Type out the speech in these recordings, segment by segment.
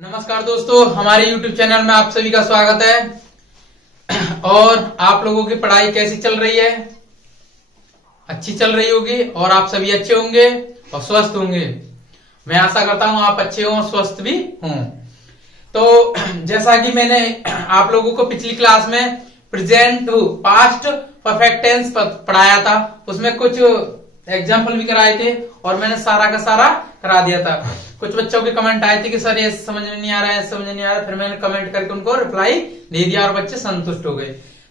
नमस्कार दोस्तों, हमारे YouTube चैनल में आप सभी का स्वागत है। और आप लोगों की पढ़ाई कैसी चल रही है? अच्छी चल रही होगी और आप सभी अच्छे होंगे और स्वस्थ होंगे। मैं आशा करता हूं आप अच्छे हों, स्वस्थ भी हों। तो जैसा कि मैंने आप लोगों को पिछली क्लास में प्रेजेंट पास्ट परफेक्ट टेंस पढ़ाया था, उसमें कुछ एग्जाम्पल भी कराए थे और मैंने सारा का सारा करा दिया था। कुछ बच्चों के कमेंट आए थे कि सर ये समझ में नहीं आ रहा है, समझ में नहीं आ रहा है। फिर मैंने कमेंट करके उनको रिप्लाई दे दिया और बच्चे संतुष्ट हो गए।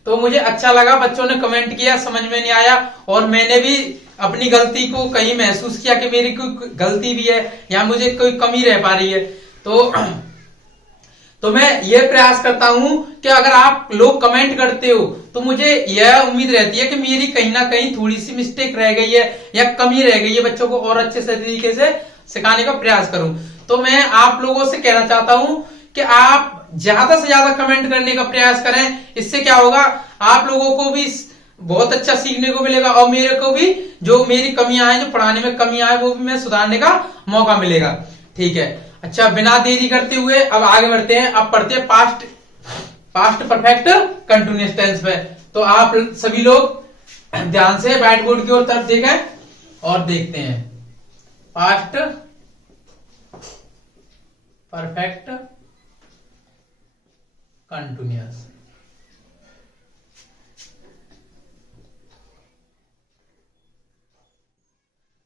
तो मुझे अच्छा लगा, बच्चों ने कमेंट किया, समझ में नहीं आया और मैंने भी अपनी गलती को कहीं महसूस किया कि मेरी कोई गलती भी है या मुझे कोई कमी रह पा रही है। तो मैं ये प्रयास करता हूं कि अगर आप लोग कमेंट करते हो तो मुझे यह उम्मीद रहती है कि मेरी कहीं ना कहीं थोड़ी सी मिस्टेक रह गई है या कमी रह गई है, बच्चों को और अच्छे से तरीके से सिखाने का प्रयास करूं। तो मैं आप लोगों से कहना चाहता हूं कि आप ज्यादा से ज्यादा कमेंट करने का प्रयास करें। इससे क्या होगा, आप लोगों को भी बहुत अच्छा सीखने को मिलेगा और मेरे को भी जो मेरी कमियां हैं, जो पढ़ाने में कमियां हैं, वो भी मैं सुधारने का मौका मिलेगा। ठीक है, अच्छा बिना देरी करते हुए अब आगे बढ़ते हैं। अब पढ़ते हैं पास्ट परफेक्ट कंटिन्यूअस टेंस पे। तो आप सभी लोग ध्यान से व्हाइट बोर्ड की ओर तरफ देखें और देखते हैं पास्ट परफेक्ट कंटिन्यूअस।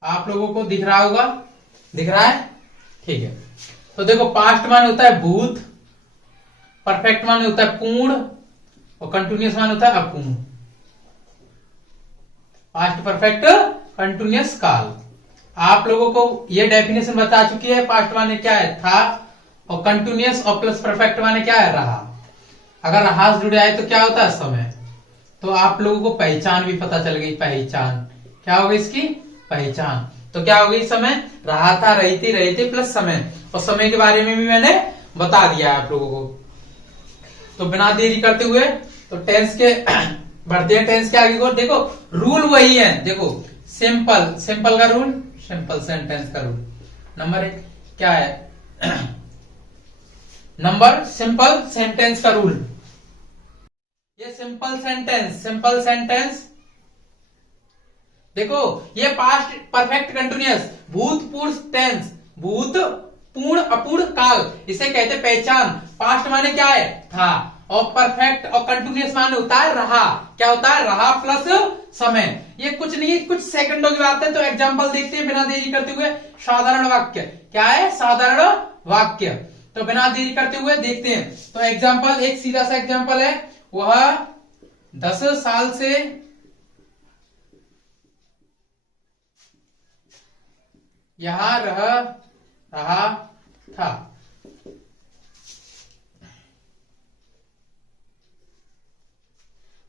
आप लोगों को दिख रहा होगा, दिख रहा है? ठीक है, तो देखो पास्ट माने होता है भूत, परफेक्ट माने होता है पूर्ण और कंटिन्यूअस माने होता है अपूर्ण। पास्ट परफेक्ट कंटिन्यूअस काल। आप लोगों को यह डेफिनेशन बता चुकी है। पास्ट माने क्या है? था, और कंटिन्यूअस और प्लस परफेक्ट माने क्या है? रहा। अगर रहा से जुड़े आए तो क्या होता है? समय। तो आप लोगों को पहचान भी पता चल गई। पहचान क्या होगी इसकी? पहचान। तो क्या होगी? समय, रहा था, रही थी, रहे थे प्लस समय, और समय के बारे में भी मैंने बता दिया आप लोगों को। तो बिना देरी करते हुए तो टेंस के बढ़ते हैं टेंस के आगे को। देखो रूल वही है, देखो सिंपल का रूल, सिंपल सेंटेंस का रूल। नंबर 1 क्या है? नंबर सिंपल सेंटेंस का रूल। ये सिंपल सेंटेंस देखो, ये पास्ट परफेक्ट कंटिन्यूअस भूतपूर्व टेंस, भूत पूर्ण अपूर्ण काल, इसे कहते पहचान। पास्ट माने क्या है? था, और परफेक्ट और कंटिन्यूअस माने होता है रहा। क्या होता है? रहा प्लस समय। ये कुछ नहीं, कुछ सेकंडों की बात है। तो एग्जांपल देखते हैं बिना देरी करते हुए। साधारण वाक्य क्या है? साधारण वाक्य। तो बिना देरी करते हुए देखते हैं। तो एग्जांपल, एक सीधा सा एग्जांपल है, वह 10 साल से यहां रहा था।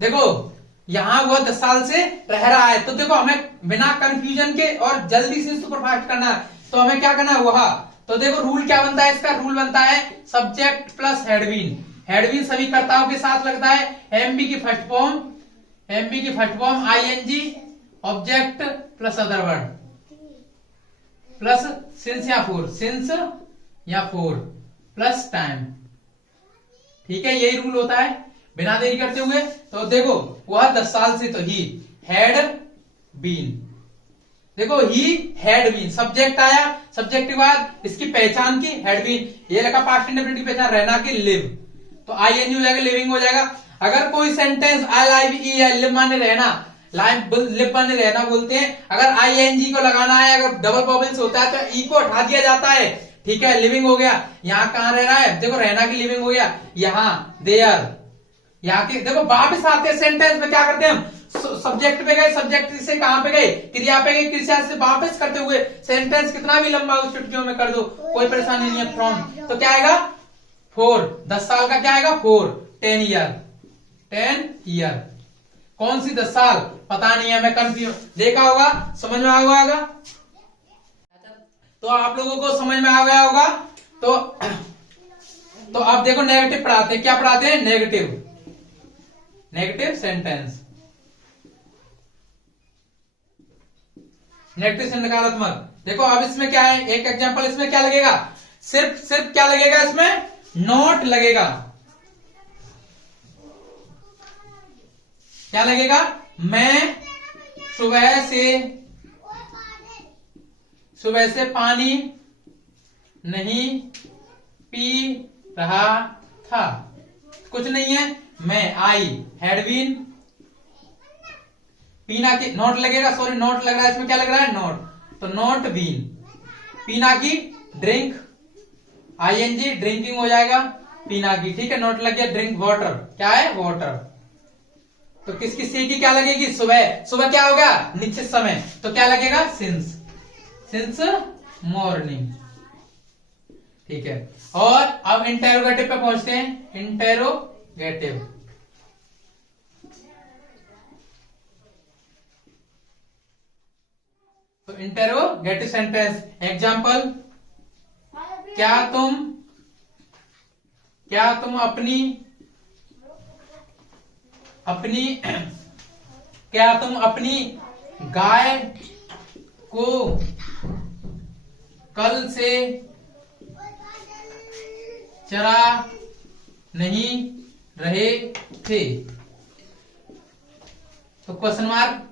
देखो यहां वह 10 साल से रह रहा है। तो देखो हमें बिना कंफ्यूजन के और जल्दी से सुपरफास्ट करना है। तो हमें क्या करना है? वह। तो देखो रूल क्या बनता है इसका? रूल बनता है सब्जेक्ट प्लस हेडवीन। हेडवीन सभी कर्ताओं के साथ लगता है। एमबी की first form ING, object plus other word plus since या फोर प्लस टाइम। ठीक है, यही रूल होता है। बिना देरी करते हुए तो देखो वह 10 साल से, तो ही हैड बीन। देखो ही हैड बीन, सब्जेक्ट आया, सब्जेक्ट के बाद इसकी पहचान की हैड बीन, ये लगा पास्ट इंडेफिनिट की पहचान, रहना की लिव, तो आईएनजी हो जाएगा, लिविंग हो जाएगा। अगर कोई सेंटेंस आई लाइव ई है, लिव माने रहना, लिव माने रहना बोलते हैं। अगर आईएनजी को लगाना है, अगर डबल बबल्स होता है तो ई को हटा दिया जाता है। ठीक है, लिविंग हो गया। यहाँ कहां रह रहा है? देखो रहना की लिविंग हो गया। यहाँ देयर, यहाँ के देखो वापस आते हैं सेंटेंस में। क्या करते हैं हम? सब्जेक्ट पे गए, सब्जेक्ट से कहां पे गए? क्रिया पे गए, क्रिया से वापस करते हुए सेंटेंस कितना भी लंबा उस चुटकियों में कर दो, कोई परेशानी नहीं है। फ्रॉम, तो क्या आएगा? 4। 10 साल का क्या आएगा? 4। 10 ईयर। कौन सी 10 साल? पता नहीं है, मैं कंफ्यूज। देखा होगा, समझ में आ गया होगा। तो आप लोगों को समझ में आ गया होगा। तो अब देखो नेगेटिव पढ़ाते हैं। क्या पढ़ाते हैं? नेगेटिव सेंटेंस, नेगेटिव से नकारात्मक। देखो अब इसमें क्या है, एक एग्जांपल इसमें क्या लगेगा? सिर्फ सिर्फ क्या लगेगा इसमें, नॉट लगेगा। क्या लगेगा, मैं सुबह से पानी नहीं पी रहा था। कुछ नहीं है, मैं आई हैड बीन, पीना की नॉट लगेगा, सॉरी नॉट लग रहा है इसमें, क्या लग रहा है, नॉट, तो नॉट बीन, पीना की ड्रिंक, आईएनजी ड्रिंकिंग हो जाएगा, पीना की, ठीक है, नॉट लग गया, ड्रिंक वाटर, क्या है, वाटर। तो किसकी सी की क्या लगेगी, सुबह, सुबह क्या होगा, निश्चित समय, तो क्या लगेगा, सिंस मॉर्निंग, ठीक है। और अब इंटेरोगेटिव पे पहुंचते हैं, इंटेरोगेटिव। तो इंटेरोगेटिव सेंटेंस एग्जाम्पल, क्या तुम अपनी गाय को कल से चरा नहीं रहे थे, तो क्वेश्चन मार्क,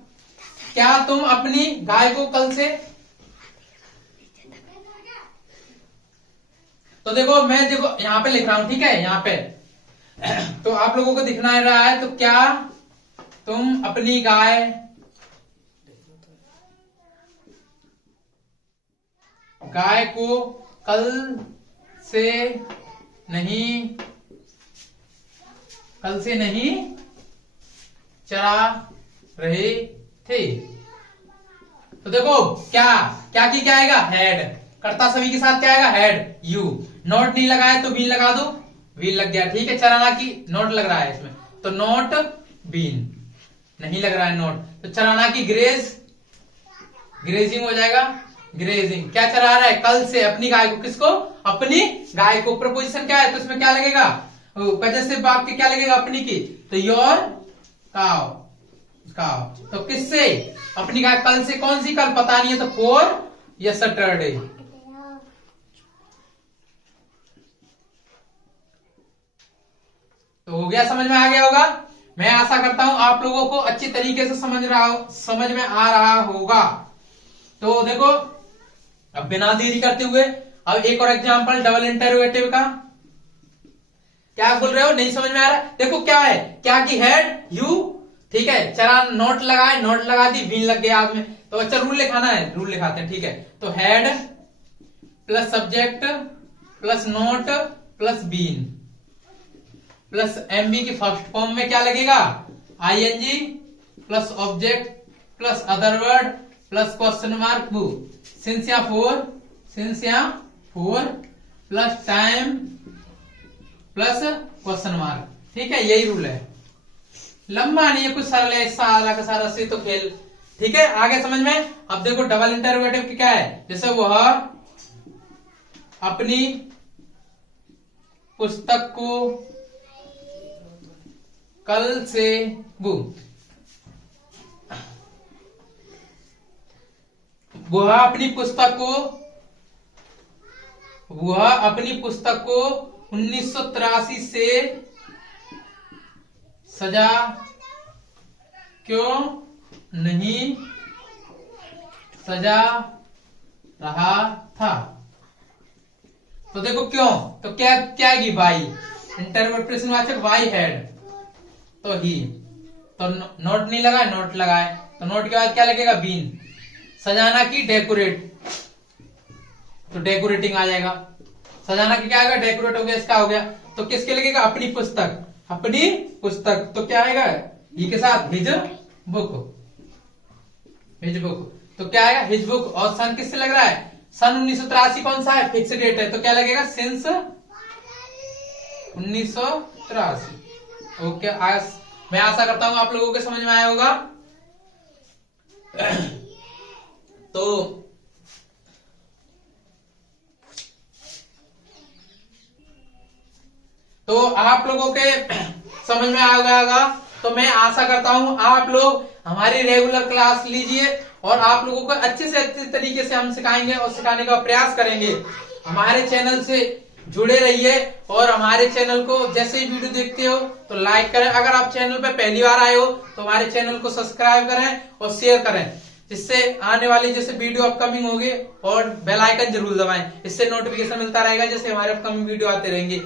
क्या तुम अपनी गाय को कल से, तो देखो मैं यहां पे लिख रहा हूं, ठीक है, यहां पे तो आप लोगों को दिखना रहा है, तो क्या तुम अपनी गाय को कल से नहीं चरा रहे थे, तो देखो क्या की क्या आएगा, हेड, कर्ता सभी के साथ क्या आएगा, हेड, यू, नोट नहीं लगाए तो बीन लगा दो, बीन लग गया, ठीक है, चराना की नोट लग रहा है इसमें, तो नोट बीन, नहीं लग रहा है नोट, तो चराना की ग्रेजिंग हो जाएगा, ग्रेजिंग, क्या चरा रहा है, कल से अपनी गाय को, किसको, अपनी गाय को, प्रपोजिशन क्या है, तो इसमें क्या लगेगा, पजेसिव बाप के क्या लगेगा, अपनी की, तो योर काव, तो किससे, अपनी गाय, कल से, कौन सी कल पता नहीं है, तो फोर या सैटरडे, तो हो गया, समझ में आ गया होगा। मैं आशा करता हूं आप लोगों को अच्छी तरीके से समझ में आ रहा होगा। तो देखो, अब बिना देरी करते हुए अब एक और एग्जांपल डबल इंटरोगेटिव का, क्या बोल रहे हो, नहीं समझ में आ रहा, देखो क्या है, क्या की हेड यू, ठीक है, चरा नोट लगाए, नोट लगा दी, बीन लग गया आदमी, तो अच्छा रूल लिखाना है, रूल लिखाते हैं, ठीक है, तो had plus subject plus not plus been plus MB की फर्स्ट फॉर्म में क्या लगेगा, ING plus object plus other word plus question mark बू, सिंस या for plus time plus question mark, ठीक है, यही रूल है, लंबा नहीं है, कुछ सरल है, सारा का सारा से तो खेल, ठीक है, आगे समझ में। अब देखो डबल इंटरोगेटिव की क्या है, जैसे वह अपनी पुस्तक को कल से वह अपनी पुस्तक को 1983 से सजा क्यों नहीं सजा रहा था, तो देखो क्यों, तो क्या है, वाई, इंटरव्यू प्रश्नवाचक वाई हेड, तो ही, तो नोट नहीं लगाए, नोट लगाए, तो नोट के बाद क्या लगेगा, बीन, सजाना की डेकोरेट, तो डेकोरेटिंग आ जाएगा, सजाना की क्या आएगा, डेकोरेट हो गया, इसका हो गया, तो किसके लगेगा, अपनी पुस्तक, तो क्या आएगा, ये के साथ हिज बुक, तो क्या आएगा, हिज बुक, और सन किससे लग रहा है, सन 1983 कौन सा है, फिक्स डेट है, तो क्या लगेगा, सिंस 1983, ओके, मैं आशा करता हूं आप लोगों के समझ में आया होगा। तो आप लोगों के समझ में आ गया होगा, तो मैं आशा करता हूं आप लोग हमारी रेगुलर क्लास लीजिए और आप लोगों को अच्छे से अच्छे तरीके से हम सिखाएंगे और सिखाने का प्रयास करेंगे। हमारे चैनल से जुड़े रहिए और हमारे चैनल को जैसे ही वीडियो देखते हो तो लाइक करें। अगर आप चैनल पे पहली बार आए हो तो हमारे चैनल को सब्सक्राइब करें और शेयर करें, जिससे आने वाली जैसे वीडियो अपकमिंग होगी, और बेल आइकन जरूर दबाएं, इससे नोटिफिकेशन मिलता रहेगा जैसे हमारे अपकमिंग वीडियो आते रहेंगे।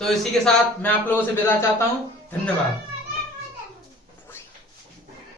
तो इसी के साथ मैं आप लोगों से विदा चाहता हूँ। धन्यवाद।